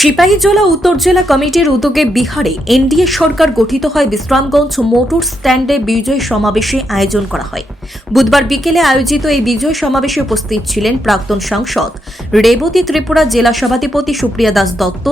সিপাহীজলা উত্তর জেলা কমিটির উদ্যোগে বিহারে এনডিএ সরকার গঠিত হয় বিশ্রামগঞ্জ মোটর স্ট্যান্ডে বিজয় সমাবেশে আয়োজন করা হয়। বুধবার বিকেলে আয়োজিত এই বিজয় সমাবেশে উপস্থিত ছিলেন প্রাক্তন সাংসদ রেবতী ত্রিপুরা জেলা সভাধিপতি সুপ্রিয়া দাস দত্ত,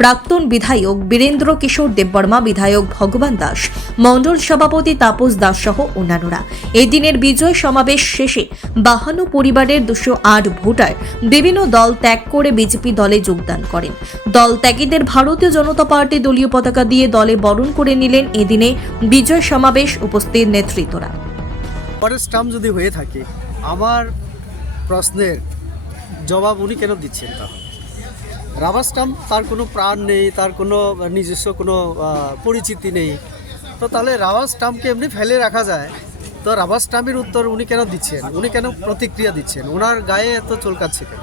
প্রাক্তন বিধায়ক বীরেন্দ্র কিশোর দেববর্মা, বিধায়ক ভগবান দাস, মণ্ডল সভাপতি তাপস দাস সহ অন্যান্যরা। এই দিনের বিজয় সমাবেশ শেষে বাহান্ন পরিবারের দুশো আট ভোটার বিভিন্ন দল ত্যাগ করে বিজেপি দলে যোগদান করেন। দল ত্যাগীদের ভারতীয় জনতা পার্টি দলীয় পতাকা দিয়ে দলে বরণ করে নিলেন এদিনে বিজয় সমাবেশ উপস্থিত নেতৃত্বরা। পরের স্টাম্প যদি হয়ে থাকে আমার প্রশ্নের জবাব উনি কেন দিচ্ছেন তাহলে? রাবার স্টাম্প তার কোনো প্রাণ নেই তার কোনো নিজস্ব কোনো পরিচিতি নেই। তো তাহলে রাবার স্টাম্পকে এমনি ফেলে রাখা যায়। তো রাবার স্টাম্পের উত্তর উনি কেন দিচ্ছেন? উনি কেন প্রতিক্রিয়া দিচ্ছেন? ওনার গায়ে এত চলকাচ্ছে কেন?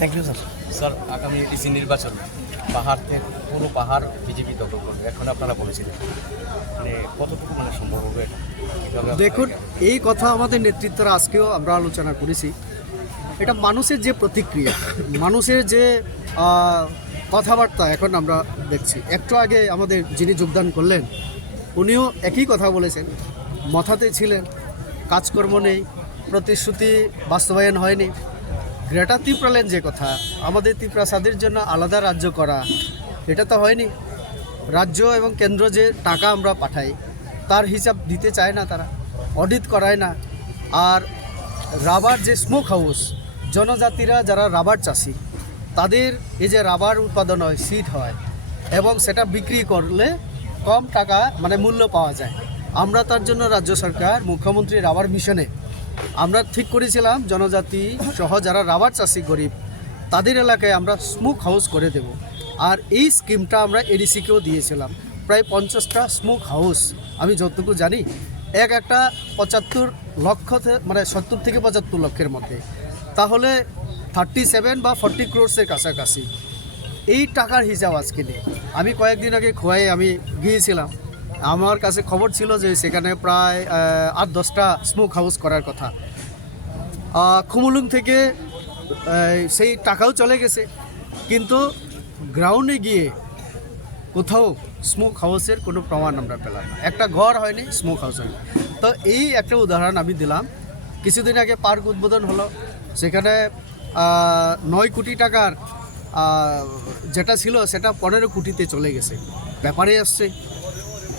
থ্যাংক ইউ স্যার স্যার আগামী ডিসি নির্বাচন পাহাড় থেকে পুরো পাহাড় বিজেপি দখল করবে। এখন আপনারা বলেছিলেন মানে কতটুকু মানে সম্ভব হবে দেখুন এই কথা আমাদের নেতৃত্বরা আজকেও আমরা আলোচনা করেছি। এটা মানুষের যে প্রতিক্রিয়া মানুষের যে কথাবার্তা এখন আমরা দেখছি। একটু আগে আমাদের যিনি যোগদান করলেন উনিও একই কথা বলেছেন। মাথাতে ছিলেন কাজকর্ম নেই প্রতিশ্রুতি বাস্তবায়ন হয়নি। গ্রেটা তিপ্রালেন যে কথা, আমাদের তিপ্রাসাদের জন্য আলাদা রাজ্য করা, এটা তো হয়নি। রাজ্য এবং কেন্দ্র যে টাকা আমরা পাঠাই, তার হিসাব দিতে চায় না তারা, অডিট করায় না। আর রাবার যে স্মোক হাউস জনজাতিরা যারা রাবার চাষি, তাদের এই যে রাবার উৎপাদন হয় সিড হয়, এবং সেটা বিক্রি করলে কম টাকা মানে মূল্য পাওয়া যায়। আমরা তার জন্য রাজ্য সরকার মুখ্যমন্ত্রী রাবার মিশনে আমরা ঠিক করেছিলাম, জনজাতি সহ যারা রাবার চাষি গরিব, তাদের এলাকায় আমরা স্মোক হাউস করে দেব। আর এই স্কিমটা আমরা এডিসিকেও দিয়েছিলাম। প্রায় পঞ্চাশটা স্মোক হাউস আমি যতটুকু জানি, এক একটা পঁচাত্তর লক্ষ মানে সত্তর থেকে পঁচাত্তর লক্ষের মধ্যে। তাহলে থার্টি সেভেন বা ফর্টি ক্রোর্সের কাছাকাছি। এই টাকার হিসাব আজকে নেই। আমি কয়েকদিন আগে খোয়াই আমি গিয়েছিলাম। আমার কাছে খবর ছিল যে সেখানে প্রায় আট, দশটা স্মোক হাউস করার কথা। খুমুলুং থেকে সেই টাকাও চলে গেছে। কিন্তু গ্রাউন্ডে গিয়ে কোথাও স্মোক হাউসের কোনো প্রমাণ আমরা পেলাম না। একটা ঘর হয়নি স্মোক হাউস হয়নি। তো এই একটা উদাহরণ আমি দিলাম। কিছুদিন আগে পার্ক উদ্বোধন হলো। সেখানে নয় কোটি টাকার যেটা ছিল সেটা পনেরো কোটিতে চলে গেছে। ব্যাপারে আসছে।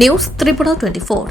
news Tripura twenty four.